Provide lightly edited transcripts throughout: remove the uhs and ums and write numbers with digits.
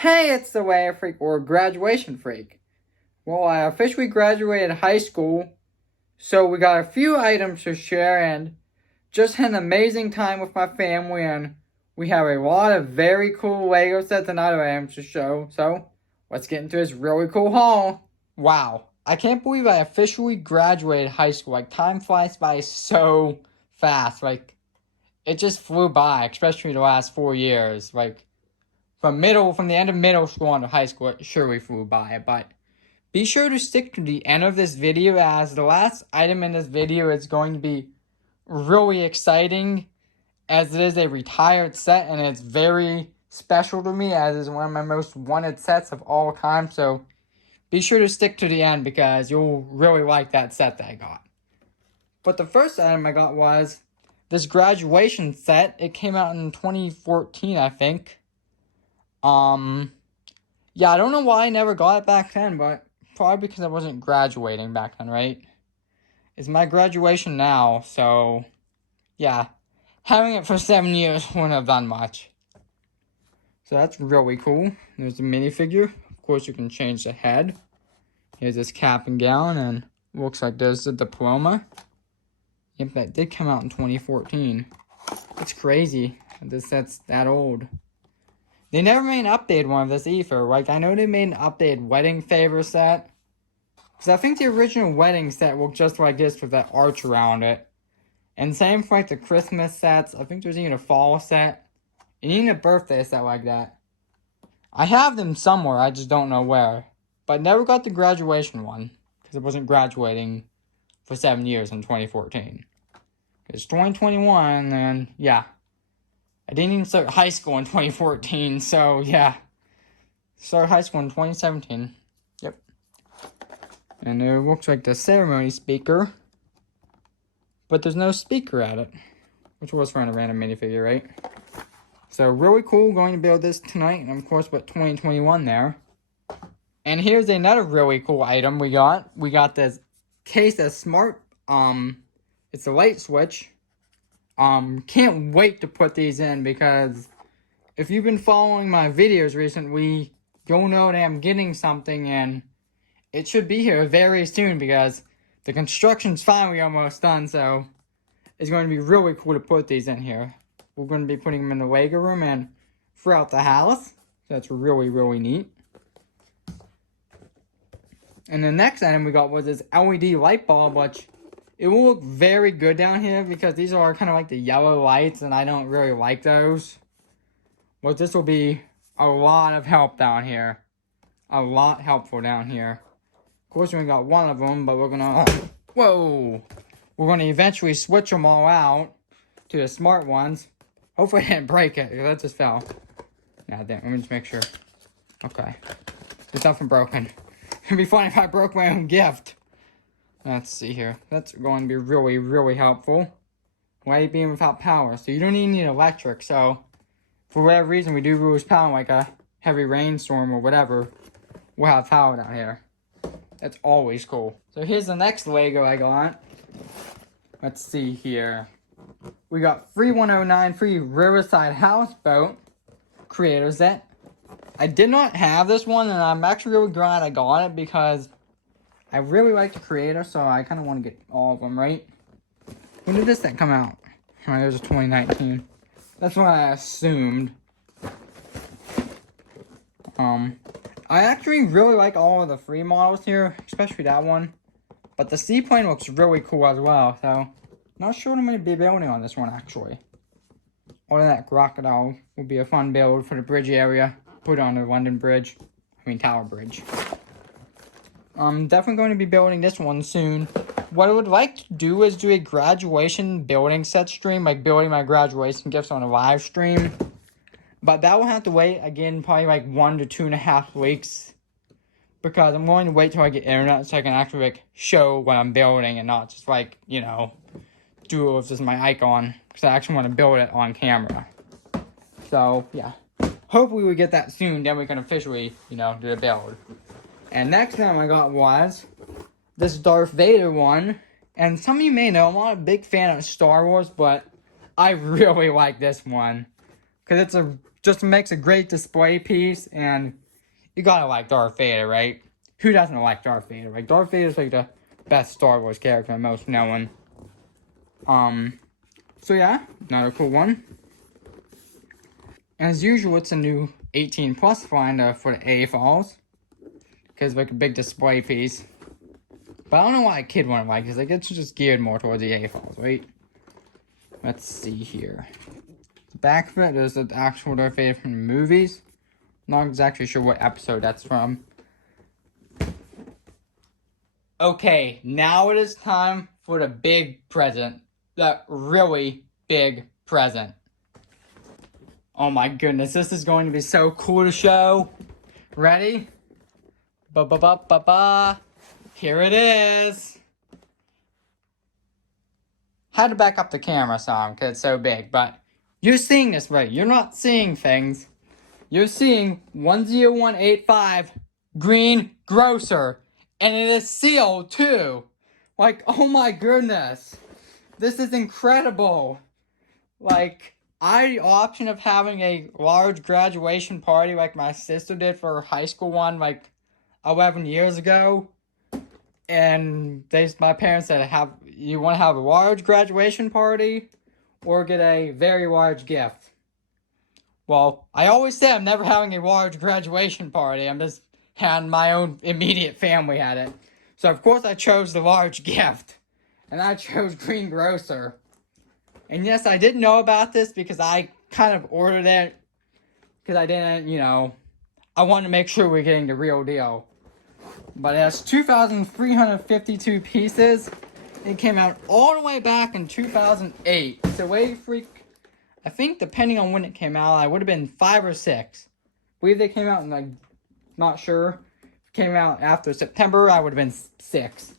Hey, it's the Legofreak or Graduation Freak. Well, I officially graduated high school, so we got a few items to share and just had an amazing time with my family, and we have a lot of very cool Lego sets and other items to show, so let's get into this really cool haul. Wow, I can't believe I officially graduated high school. Like, time flies by so fast. Like, it just flew by, especially the last 4 years. Like, from the end of middle school on to high school, it surely flew by, but be sure to stick to the end of this video, as the last item in this video is going to be really exciting, as it is a retired set and it's very special to me, as it's one of my most wanted sets of all time. So be sure to stick to the end because you'll really like that set that I got. But the first item I got was this graduation set. It came out in 2014, I think. Yeah, I don't know why I never got it back then, but probably because I wasn't graduating back then, right? It's my graduation now, so yeah. Having it for 7 years wouldn't have done much. So that's really cool. There's a minifigure. Of course, you can change the head. Here's this cap and gown, and looks like there's the diploma. Yep, that did come out in 2014. It's crazy. This set's that old. They never made an updated one of this either. Like, I know they made an updated wedding favor set. Because I think the original wedding set looked just like this with that arch around it. And same for like the Christmas sets. I think there's even a fall set. And even a birthday set like that. I have them somewhere, I just don't know where. But I never got the graduation one. Because I wasn't graduating for 7 years in 2014. It's 2021 and yeah. I didn't even start high school in 2014, so yeah. Started high school in 2017. Yep. And it looks like the ceremony speaker. But there's no speaker at it. Which was from a random minifigure, right? So really cool, going to build this tonight. And of course put 2021 there. And here's another really cool item we got. We got this case of smart, it's a light switch. Can't wait to put these in, because if you've been following my videos recently, you'll know that I'm getting something, and it should be here very soon because the construction's finally almost done, so it's going to be really cool to put these in here. We're going to be putting them in the Lego room and throughout the house, so that's really, really neat. And the next item we got was this LED light bulb, which it will look very good down here because these are kind of like the yellow lights, and I don't really like those. But this will be a lot of help down here. A lot helpful down here. Of course, we only got one of them, but we're gonna... Whoa! We're gonna eventually switch them all out to the smart ones. Hopefully I didn't break it, because that just fell. Nah, damn, let me just make sure. Okay. There's nothing broken. It'd be funny if I broke my own gift. Let's see here. That's going to be really, really helpful. Light beam without power. So you don't even need electric. So, for whatever reason we do lose power, like a heavy rainstorm or whatever, we'll have power down here. That's always cool. So here's the next Lego I got. Let's see here. We got 3109 free Riverside Houseboat creator set. I did not have this one, and I'm actually really glad I got it because I really like the creator, so I kind of want to get all of them, right? When did this set come out? Alright, it was 2019. That's what I assumed. I actually really like all of the free models here, especially that one. But the seaplane looks really cool as well, so not sure what I'm going to be building on this one, actually. Or that crocodile will be a fun build for the bridge area. Put on the London Bridge. Tower Bridge. I'm definitely going to be building this one soon. What I would like to do is do a graduation building set stream, like building my graduation gifts on a live stream. But that will have to wait, again, probably like 1 to 2.5 weeks. Because I'm going to wait till I get internet so I can actually like show what I'm building and not just like, you know, do it with just my icon. Because I actually want to build it on camera. So, yeah. Hopefully we get that soon, then we can officially, you know, do the build. And next time I got was this Darth Vader one. And some of you may know I'm not a big fan of Star Wars, but I really like this one. Because just makes a great display piece, and you gotta like Darth Vader, right? Who doesn't like Darth Vader? Like, Darth Vader's like the best Star Wars character, most known. So yeah, another cool one. As usual, it's a new 18 plus line for the A files. Because like a big display piece. But I don't know why a kid wouldn't like it, because like, it's just geared more towards the A files, right? Let's see here. The back of it, there's the actual Darth Vader from the movies. Not exactly sure what episode that's from. Okay, now it is time for the big present. The really big present. Oh my goodness, this is going to be so cool to show. Ready? Ba-ba-ba-ba-ba. Here it is. Had to back up the camera some because it's so big, but you're seeing this right. You're not seeing things. You're seeing 10185 green Grocer, and it is sealed too. Like, oh my goodness. This is incredible. Like, I had the option of having a large graduation party like my sister did for her high school one like 11 years ago. And my parents said, you want to have a large graduation party or get a very large gift? Well, I always say I'm never having a large graduation party. I'm just having my own immediate family at it. So, of course, I chose the large gift. And I chose Green Grocer. And yes, I did know about this because I kind of ordered it. Because I didn't, I wanted to make sure we're getting the real deal. But it has 2,352 pieces. It came out all the way back in 2008. So Legofreak, I think depending on when it came out, I would have been 5 or 6. I believe they came out in not sure. If it came out after September, I would have been 6.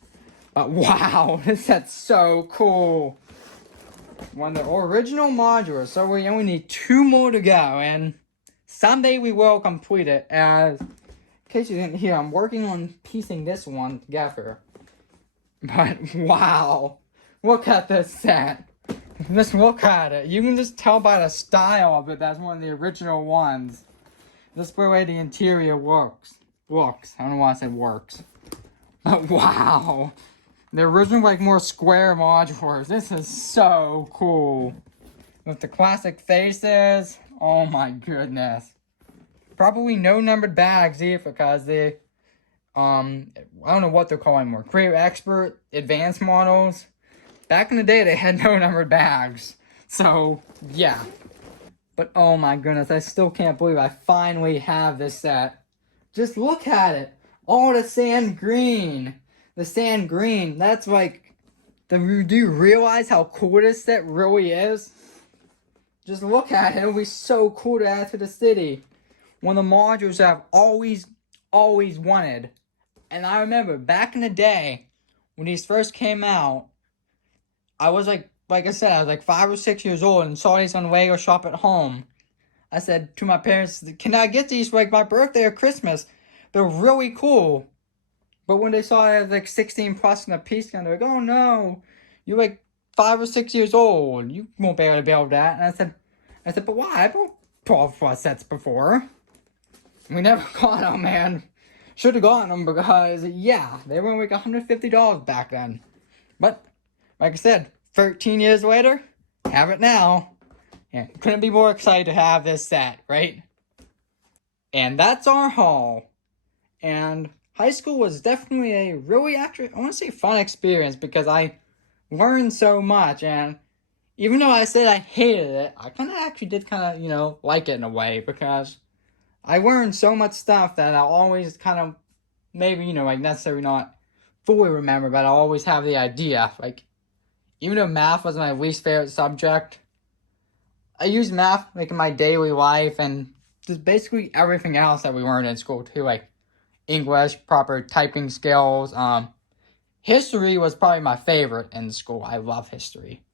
But wow, this set's so cool. One of the original modules. So we only need 2 more to go. And someday we will complete it. As in case you didn't hear, I'm working on piecing this one together. But wow, look at this set. Just look at it. You can just tell by the style of it that's one of the original ones. Just the way the interior looks. I don't know why I said works. But wow. The original more square modulars. This is so cool. With the classic faces. Oh my goodness. Probably no numbered bags either because they, I don't know what they're calling more. Creative Expert, Advanced models. Back in the day, they had no numbered bags. So, yeah. But oh my goodness, I still can't believe I finally have this set. Just look at it. Oh, the sand green. The sand green. That's do you realize how cool this set really is? Just look at it. It'll be so cool to add to the city. One of the modules that I've always wanted. And I remember back in the day, when these first came out, I was like I said, I was 5 or 6 years old and saw these on Lego Shop at home. I said to my parents, can I get these for my birthday or Christmas? They're really cool. But when they saw it as 16 plus in a piece, they're like, oh no, you're 5 or 6 years old. You won't be able to build that. And I said, but why? I built 12 plus sets before. We never got them, man. Should have gotten them because, yeah, they were $150 back then. But, like I said, 13 years later, have it now. Yeah, couldn't be more excited to have this set, right? And that's our haul. And high school was definitely a really, I want to say fun experience because I learned so much. And even though I said I hated it, I did like it in a way because I learned so much stuff that I always maybe, necessarily not fully remember, but I always have the idea. Even though math was my least favorite subject, I used math in my daily life and just basically everything else that we learned in school too, English, proper typing skills. History was probably my favorite in school. I love history.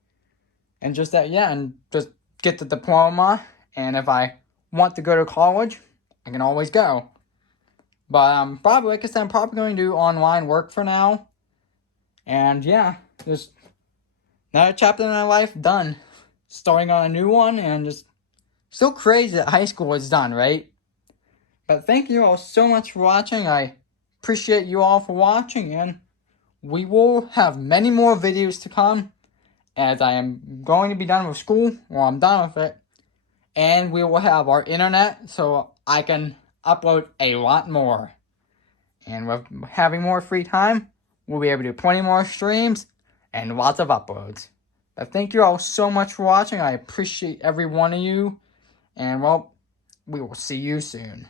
And just that, yeah, and just get the diploma. And if I want to go to college, I can always go. But probably, like I said, I'm probably going to do online work for now. And yeah, just another chapter in my life done. Starting on a new one and just Still crazy that high school is done, right? But thank you all so much for watching. I appreciate you all for watching, and we will have many more videos to come as I am going to be done with school, or I'm done with it. And we will have our internet so I can upload a lot more. And with having more free time, we'll be able to do plenty more streams and lots of uploads. But thank you all so much for watching. I appreciate every one of you. And well, we will see you soon.